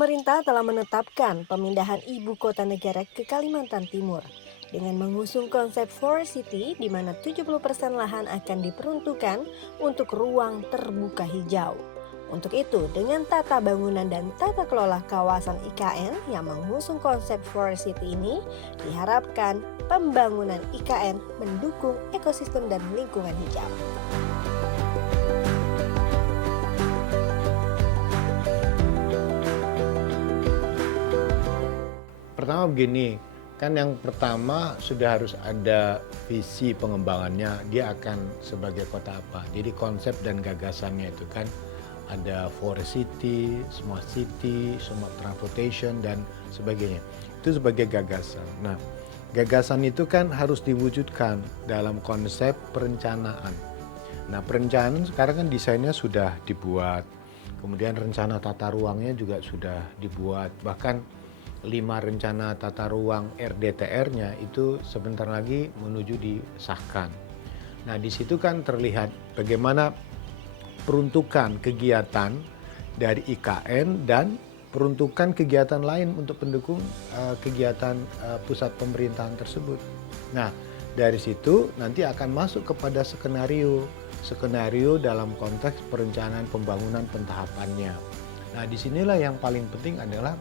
Pemerintah telah menetapkan pemindahan ibu kota negara ke Kalimantan Timur dengan mengusung konsep Forest City di mana 70% lahan akan diperuntukkan untuk ruang terbuka hijau. Untuk itu, dengan tata bangunan dan tata kelola kawasan IKN yang mengusung konsep Forest City ini, diharapkan pembangunan IKN mendukung ekosistem dan lingkungan hijau. Pertama begini, kan yang pertama sudah harus ada visi pengembangannya, dia akan sebagai kota apa. Jadi konsep dan gagasannya itu kan ada Forest City, Smart Transportation, dan sebagainya. Itu sebagai gagasan. Nah, gagasan itu kan harus diwujudkan dalam konsep perencanaan. Nah, perencanaan sekarang kan desainnya sudah dibuat, kemudian rencana tata ruangnya juga sudah dibuat, bahkan 5 rencana tata ruang RDTR-nya itu sebentar lagi menuju disahkan. Nah, di situ kan terlihat bagaimana peruntukan kegiatan dari IKN dan peruntukan kegiatan lain untuk pendukung kegiatan pusat pemerintahan tersebut. Nah, dari situ nanti akan masuk kepada skenario dalam konteks perencanaan pembangunan pentahapannya. Nah, disinilah yang paling penting adalah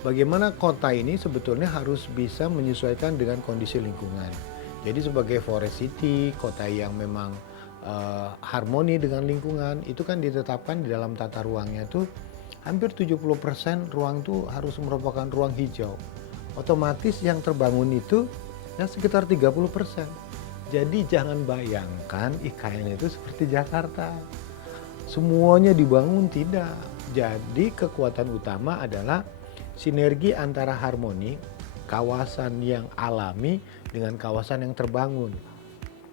bagaimana kota ini sebetulnya harus bisa menyesuaikan dengan kondisi lingkungan. Jadi sebagai Forest City, kota yang memang harmoni dengan lingkungan, itu kan ditetapkan di dalam tata ruangnya itu hampir 70% ruang itu harus merupakan ruang hijau. Otomatis yang terbangun itu ya sekitar 30%. Jadi jangan bayangkan IKN itu seperti Jakarta. Semuanya dibangun, tidak. Jadi kekuatan utama adalah sinergi antara harmoni kawasan yang alami dengan kawasan yang terbangun.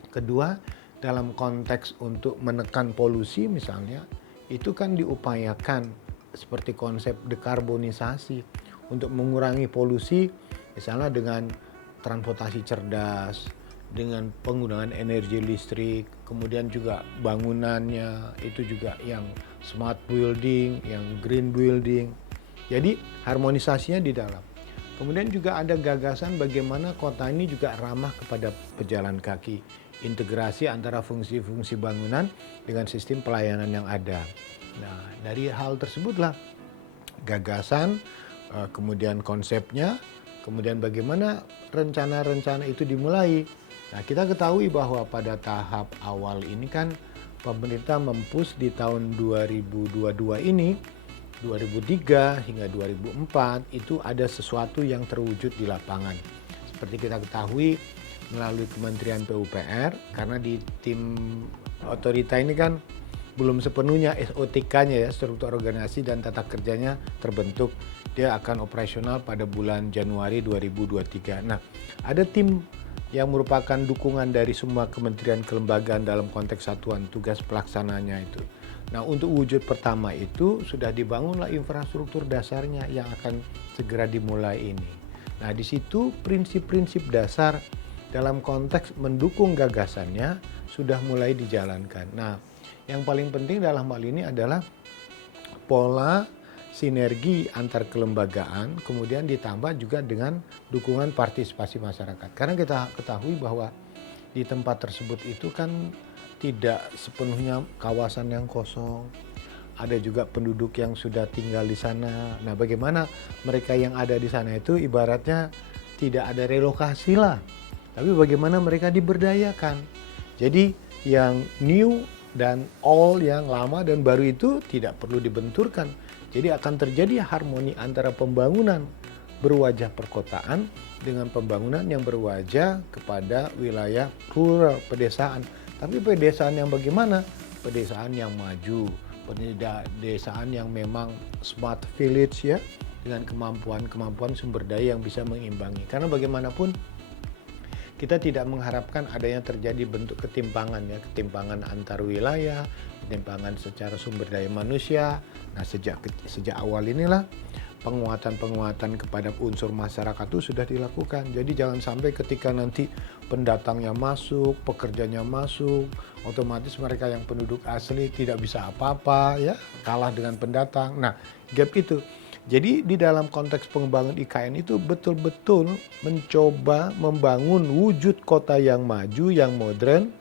Kedua, dalam konteks untuk menekan polusi misalnya, itu kan diupayakan seperti konsep dekarbonisasi untuk mengurangi polusi misalnya dengan transportasi cerdas, dengan penggunaan energi listrik, kemudian juga bangunannya itu juga yang smart building, yang green building. Jadi harmonisasinya di dalam. Kemudian juga ada gagasan bagaimana kota ini juga ramah kepada pejalan kaki. Integrasi antara fungsi-fungsi bangunan dengan sistem pelayanan yang ada. Nah, dari hal tersebutlah gagasan, kemudian konsepnya, kemudian bagaimana rencana-rencana itu dimulai. Nah, kita ketahui bahwa pada tahap awal ini kan pemerintah mempush di tahun 2022 ini, 2003 hingga 2004 itu ada sesuatu yang terwujud di lapangan. Seperti kita ketahui melalui Kementerian PUPR, karena di tim otorita ini kan belum sepenuhnya SOTK-nya ya, struktur organisasi dan tata kerjanya terbentuk. Dia akan operasional pada bulan Januari 2023. Nah, ada tim yang merupakan dukungan dari semua kementerian kelembagaan dalam konteks satuan tugas pelaksananya itu. Nah, untuk wujud pertama itu sudah dibangunlah infrastruktur dasarnya yang akan segera dimulai ini. Nah, di situ prinsip-prinsip dasar dalam konteks mendukung gagasannya sudah mulai dijalankan. Nah, yang paling penting dalam hal ini adalah pola sinergi antar kelembagaan, kemudian ditambah juga dengan dukungan partisipasi masyarakat. Karena kita ketahui bahwa di tempat tersebut itu kan tidak sepenuhnya kawasan yang kosong, ada juga penduduk yang sudah tinggal di sana. Nah, bagaimana mereka yang ada di sana itu ibaratnya tidak ada relokasi lah, tapi bagaimana mereka diberdayakan. Jadi yang new dan old, yang lama dan baru itu tidak perlu dibenturkan. Jadi akan terjadi harmoni antara pembangunan berwajah perkotaan dengan pembangunan yang berwajah kepada wilayah rural, pedesaan. Tapi pedesaan yang bagaimana? Pedesaan yang maju, pedesaan yang memang smart village ya, dengan kemampuan sumber daya yang bisa mengimbangi. Karena bagaimanapun kita tidak mengharapkan adanya terjadi bentuk ketimpangan ya, ketimpangan antar wilayah, ketimpangan secara sumber daya manusia. Nah, sejak awal inilah penguatan kepada unsur masyarakat itu sudah dilakukan. Jadi jangan sampai ketika nanti pendatangnya masuk, pekerjanya masuk, otomatis mereka yang penduduk asli tidak bisa apa-apa ya, kalah dengan pendatang. Nah, gap itu. Jadi di dalam konteks pengembangan IKN itu betul-betul mencoba membangun wujud kota yang maju, yang modern,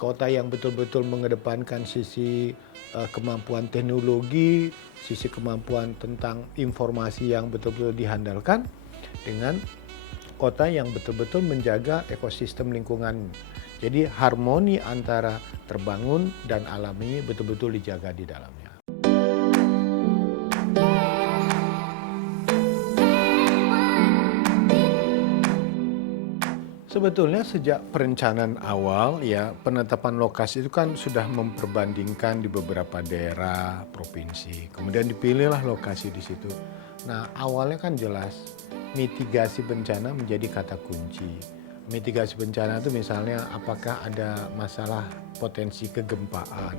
kota yang betul-betul mengedepankan sisi kemampuan teknologi, sisi kemampuan tentang informasi yang betul-betul dihandalkan, dengan kota yang betul-betul menjaga ekosistem lingkungan. Jadi harmoni antara terbangun dan alami betul-betul dijaga di dalamnya. Sebetulnya sejak perencanaan awal ya, penetapan lokasi itu kan sudah memperbandingkan di beberapa daerah, provinsi. Kemudian dipilihlah lokasi di situ. Nah, awalnya kan jelas mitigasi bencana menjadi kata kunci. Mitigasi bencana itu misalnya apakah ada masalah potensi kegempaan.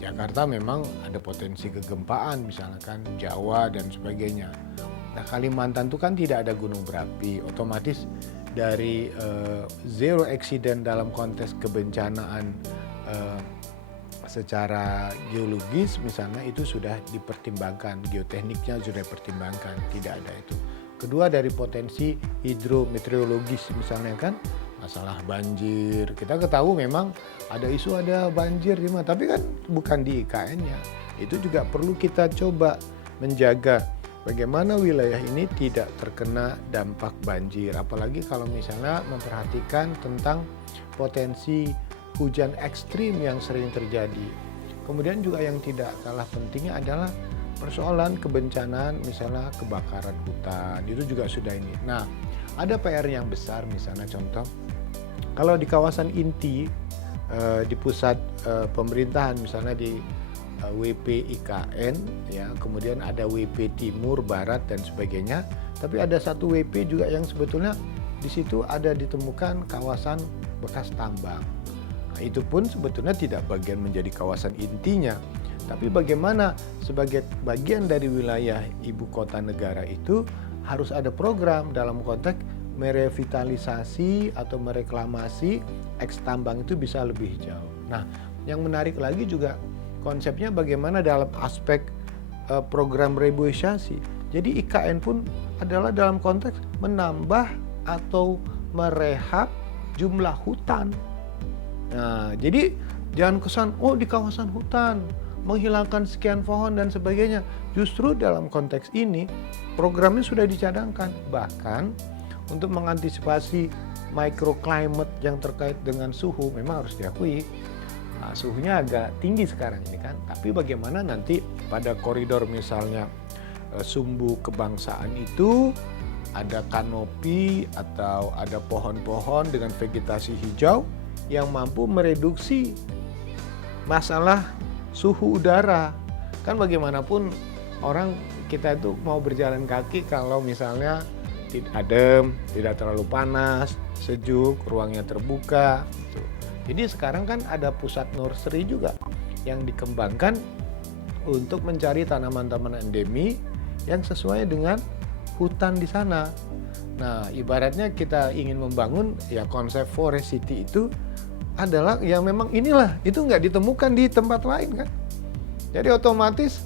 Jakarta memang ada potensi kegempaan, misalkan Jawa dan sebagainya. Nah, Kalimantan itu kan tidak ada gunung berapi, otomatis dari zero accident dalam konteks kebencanaan secara geologis misalnya itu sudah dipertimbangkan, geotekniknya sudah dipertimbangkan, tidak ada itu. Kedua dari potensi hidrometeorologis misalnya kan, masalah banjir. Kita ketahui memang ada isu ada banjir di mana, tapi kan bukan di IKN-nya. Itu juga perlu kita coba menjaga bagaimana wilayah ini tidak terkena dampak banjir, apalagi kalau misalnya memperhatikan tentang potensi hujan ekstrim yang sering terjadi. Kemudian juga yang tidak kalah pentingnya adalah persoalan kebencanaan, misalnya kebakaran hutan, itu juga sudah ini. Nah, ada PR yang besar, misalnya contoh, kalau di kawasan inti, di pusat pemerintahan, misalnya di WP IKN ya, kemudian ada WP Timur, Barat dan sebagainya. Tapi ada satu WP juga yang sebetulnya di situ ada ditemukan kawasan bekas tambang. Nah, itu pun sebetulnya tidak bagian menjadi kawasan intinya. Tapi bagaimana sebagai bagian dari wilayah ibu kota negara itu harus ada program dalam konteks merevitalisasi atau mereklamasi eks tambang itu bisa lebih jauh. Nah, yang menarik lagi juga konsepnya bagaimana dalam aspek program reboisasi. Jadi IKN pun adalah dalam konteks menambah atau merehab jumlah hutan. Nah, jadi jangan kesan, oh di kawasan hutan, menghilangkan sekian pohon dan sebagainya. Justru dalam konteks ini, programnya sudah dicadangkan. Bahkan untuk mengantisipasi microclimate yang terkait dengan suhu, memang harus diakui, nah, suhunya agak tinggi sekarang ini kan, tapi bagaimana nanti pada koridor misalnya sumbu kebangsaan itu ada kanopi atau ada pohon-pohon dengan vegetasi hijau yang mampu mereduksi masalah suhu udara. Kan bagaimanapun orang kita itu mau berjalan kaki kalau misalnya adem, tidak terlalu panas, sejuk, ruangnya terbuka gitu. Jadi sekarang kan ada pusat nursery juga yang dikembangkan untuk mencari tanaman-tanaman endemi yang sesuai dengan hutan di sana. Nah, ibaratnya kita ingin membangun ya konsep forest city itu adalah yang memang inilah, itu nggak ditemukan di tempat lain kan. Jadi otomatis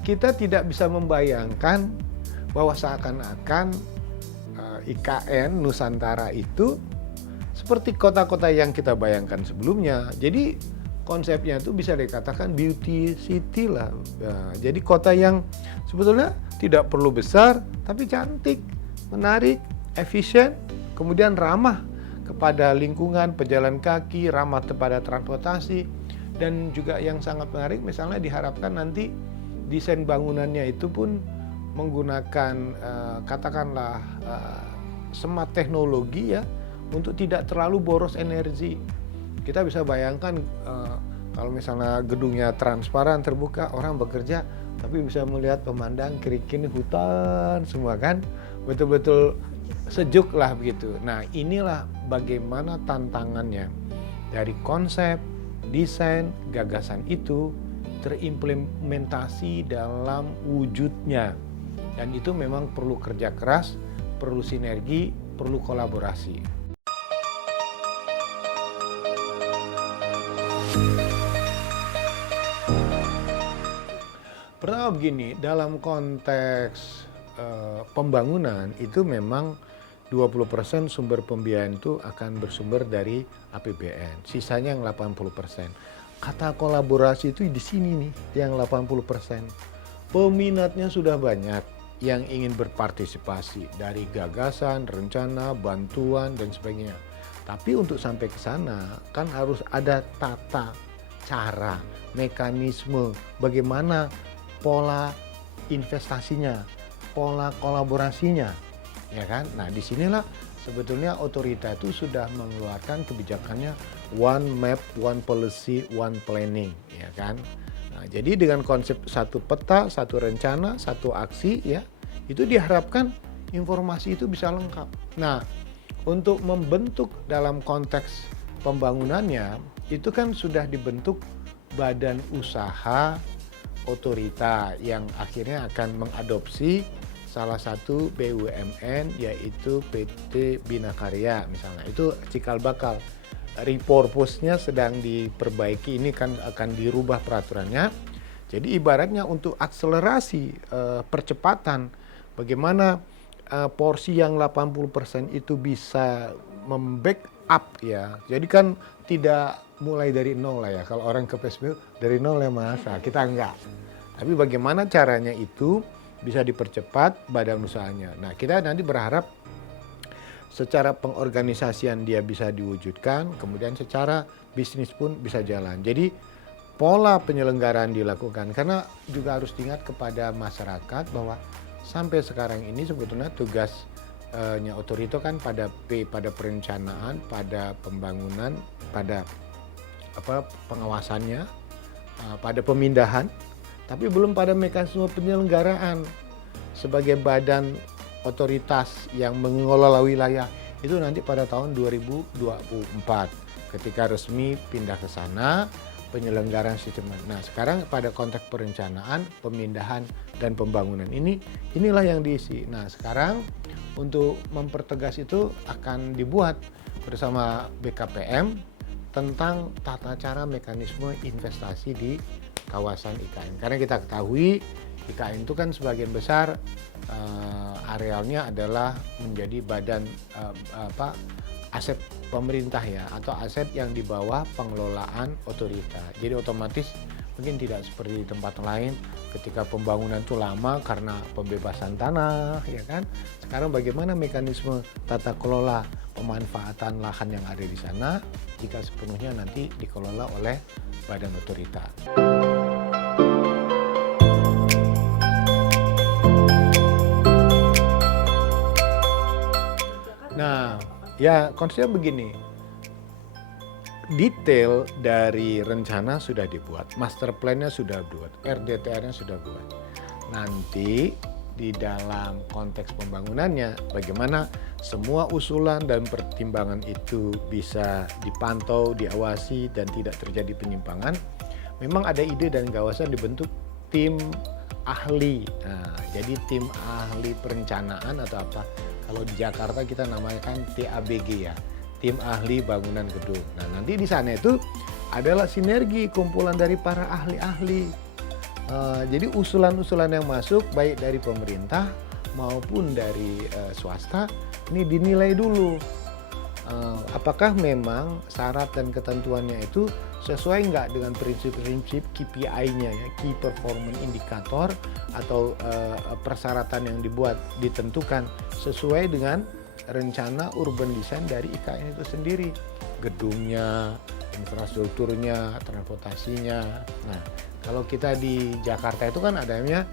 kita tidak bisa membayangkan bahwa seakan-akan IKN Nusantara itu seperti kota-kota yang kita bayangkan sebelumnya. Jadi konsepnya itu bisa dikatakan beauty city lah. Nah, jadi kota yang sebetulnya tidak perlu besar, tapi cantik, menarik, efisien, kemudian ramah kepada lingkungan, pejalan kaki, ramah kepada transportasi, dan juga yang sangat menarik misalnya diharapkan nanti desain bangunannya itu pun menggunakan katakanlah smart teknologi ya, untuk tidak terlalu boros energi. Kita bisa bayangkan kalau misalnya gedungnya transparan, terbuka, orang bekerja, tapi bisa melihat pemandang kiri kiri hutan semua kan, betul-betul sejuk lah begitu. Nah, inilah bagaimana tantangannya dari konsep, desain, gagasan itu terimplementasi dalam wujudnya. Dan itu memang perlu kerja keras, perlu sinergi, perlu kolaborasi. Pertama begini, dalam konteks pembangunan itu memang 20% sumber pembiayaan itu akan bersumber dari APBN, sisanya yang 80%. Kata kolaborasi itu di sini nih, yang 80%. Peminatnya sudah banyak yang ingin berpartisipasi dari gagasan, rencana, bantuan, dan sebagainya. Tapi untuk sampai ke sana kan harus ada tata cara, mekanisme, bagaimana pola investasinya, pola kolaborasinya, ya kan? Nah, disinilah sebetulnya otorita itu sudah mengeluarkan kebijakannya one map, one policy, one planning, ya kan? Nah, jadi dengan konsep satu peta, satu rencana, satu aksi, ya, itu diharapkan informasi itu bisa lengkap. Nah, untuk membentuk dalam konteks pembangunannya, itu kan sudah dibentuk badan usaha otorita yang akhirnya akan mengadopsi salah satu BUMN yaitu PT Bina Karya misalnya. Itu cikal bakal. Repurpose-nya sedang diperbaiki, ini kan akan dirubah peraturannya. Jadi ibaratnya untuk akselerasi percepatan bagaimana porsi yang 80% itu bisa membackup ya. Jadi kan tidak mulai dari nol lah ya. Kalau orang ke PSBU dari nol ya Mas, nah, kita enggak. Tapi bagaimana caranya itu bisa dipercepat badan usahanya. Nah, kita nanti berharap secara pengorganisasian dia bisa diwujudkan, kemudian secara bisnis pun bisa jalan. Jadi pola penyelenggaraan dilakukan karena juga harus diingat kepada masyarakat bahwa sampai sekarang ini sebetulnya tugasnya otorita kan pada perencanaan, pada pembangunan, pada pengawasannya, pada pemindahan, tapi belum pada mekanisme penyelenggaraan sebagai badan otoritas yang mengelola wilayah itu nanti pada tahun 2024 ketika resmi pindah ke sana penyelenggaraan sistem. Nah, sekarang pada konteks perencanaan, pemindahan dan pembangunan inilah yang diisi. Nah, sekarang untuk mempertegas itu akan dibuat bersama BKPM tentang tata cara mekanisme investasi di kawasan IKN. Karena kita ketahui IKN itu kan sebagian besar arealnya adalah menjadi badan aset pemerintah ya, atau aset yang di bawah pengelolaan otorita. Jadi otomatis mungkin tidak seperti di tempat lain ketika pembangunan itu lama karena pembebasan tanah, ya kan? Sekarang bagaimana mekanisme tata kelola pemanfaatan lahan yang ada di sana jika sepenuhnya nanti dikelola oleh badan otorita. Nah, ya konsepnya begini. Detail dari rencana sudah dibuat, master plan-nya sudah dibuat, RDTR-nya sudah buat. Nanti di dalam konteks pembangunannya bagaimana semua usulan dan pertimbangan itu bisa dipantau, diawasi dan tidak terjadi penyimpangan. Memang ada ide dan gagasan dibentuk tim ahli. Nah, jadi tim ahli perencanaan atau apa? Kalau di Jakarta kita namakan TABG ya. Tim ahli bangunan gedung. Nah, nanti di sana itu adalah sinergi kumpulan dari para ahli-ahli. Jadi usulan-usulan yang masuk baik dari pemerintah maupun dari swasta ini dinilai dulu. Apakah memang syarat dan ketentuannya itu sesuai nggak dengan prinsip-prinsip KPI-nya ya, Key Performance Indicator atau persyaratan yang ditentukan sesuai dengan rencana urban design dari IKN itu sendiri, gedungnya, infrastrukturnya, transportasinya. Nah, kalau kita di Jakarta itu kan adanya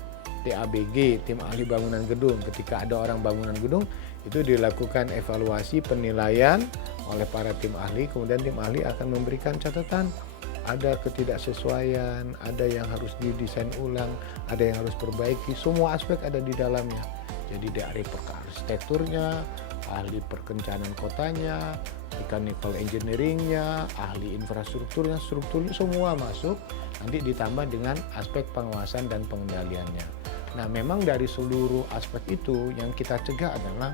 TABG, tim ahli bangunan gedung. Ketika ada orang bangunan gedung, itu dilakukan evaluasi penilaian oleh para tim ahli, kemudian tim ahli akan memberikan catatan. Ada ketidaksesuaian, ada yang harus didesain ulang, ada yang harus perbaiki, semua aspek ada di dalamnya. Jadi dari arsitekturnya, ahli perkencanan kotanya, mechanical engineering-nya, ahli infrastrukturnya, strukturnya semua masuk, nanti ditambah dengan aspek pengawasan dan pengendaliannya. Nah, memang dari seluruh aspek itu yang kita cegah adalah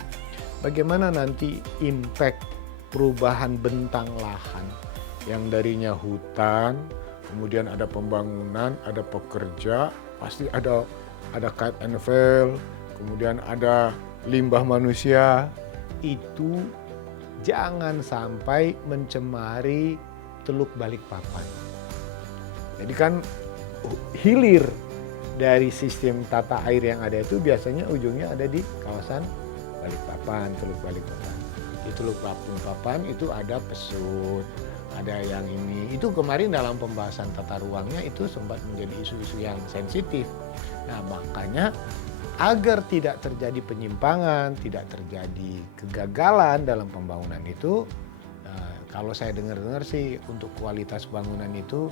bagaimana nanti impact perubahan bentang lahan yang darinya hutan, kemudian ada pembangunan, ada pekerja, pasti ada kite and veil, kemudian ada limbah manusia. Itu jangan sampai mencemari Teluk Balikpapan. Jadi kan hilir dari sistem tata air yang ada itu biasanya ujungnya ada di kawasan Balikpapan, Teluk Balikpapan. Di Teluk Balikpapan itu ada pesut, ada yang ini. Itu kemarin dalam pembahasan tata ruangnya itu sempat menjadi isu-isu yang sensitif. Nah, makanya agar tidak terjadi penyimpangan, tidak terjadi kegagalan dalam pembangunan itu, kalau saya dengar-dengar sih untuk kualitas bangunan itu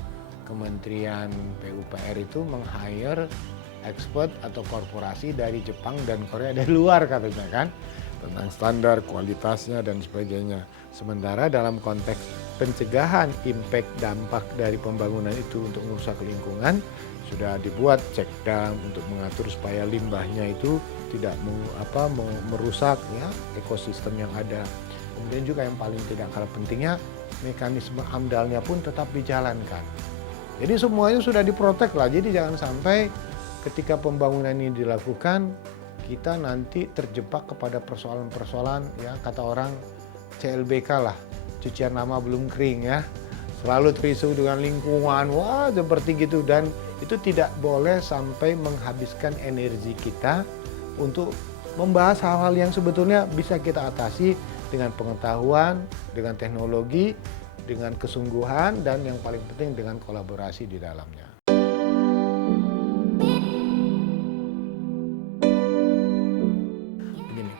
Kementerian PUPR itu meng-hire expert atau korporasi dari Jepang dan Korea dari luar katanya kan, tentang standar kualitasnya dan sebagainya. Sementara dalam konteks pencegahan impact dampak dari pembangunan itu untuk merusak lingkungan sudah dibuat check dam untuk mengatur supaya limbahnya itu tidak merusak ya ekosistem yang ada. Kemudian juga yang paling tidak kalah pentingnya mekanisme AMDAL-nya pun tetap dijalankan. Jadi semuanya sudah diprotek lah. Jadi jangan sampai ketika pembangunan ini dilakukan kita nanti terjebak kepada persoalan-persoalan ya kata orang CLBK lah, cucian nama belum kering ya. Selalu terisu dengan lingkungan, wah seperti gitu, dan itu tidak boleh sampai menghabiskan energi kita untuk membahas hal-hal yang sebetulnya bisa kita atasi dengan pengetahuan, dengan teknologi, dengan kesungguhan, dan yang paling penting dengan kolaborasi di dalamnya. Begini,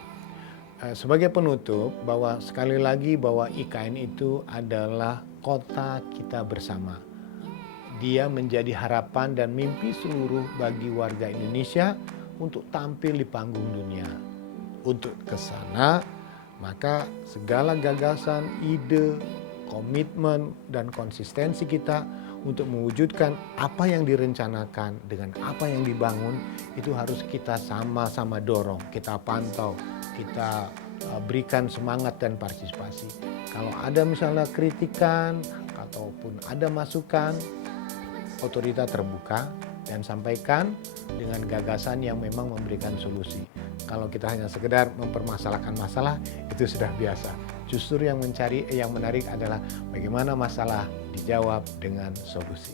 sebagai penutup bahwa sekali lagi bahwa IKN itu adalah kota kita bersama. Dia menjadi harapan dan mimpi seluruh bagi warga Indonesia untuk tampil di panggung dunia. Untuk ke sana, maka segala gagasan, ide, komitmen, dan konsistensi kita untuk mewujudkan apa yang direncanakan dengan apa yang dibangun itu harus kita sama-sama dorong, kita pantau, kita berikan semangat dan partisipasi. Kalau ada misalnya kritikan ataupun ada masukan, otorita terbuka dan sampaikan dengan gagasan yang memang memberikan solusi. Kalau kita hanya sekedar mempermasalahkan masalah, itu sudah biasa. Justru yang menarik adalah bagaimana masalah dijawab dengan solusi.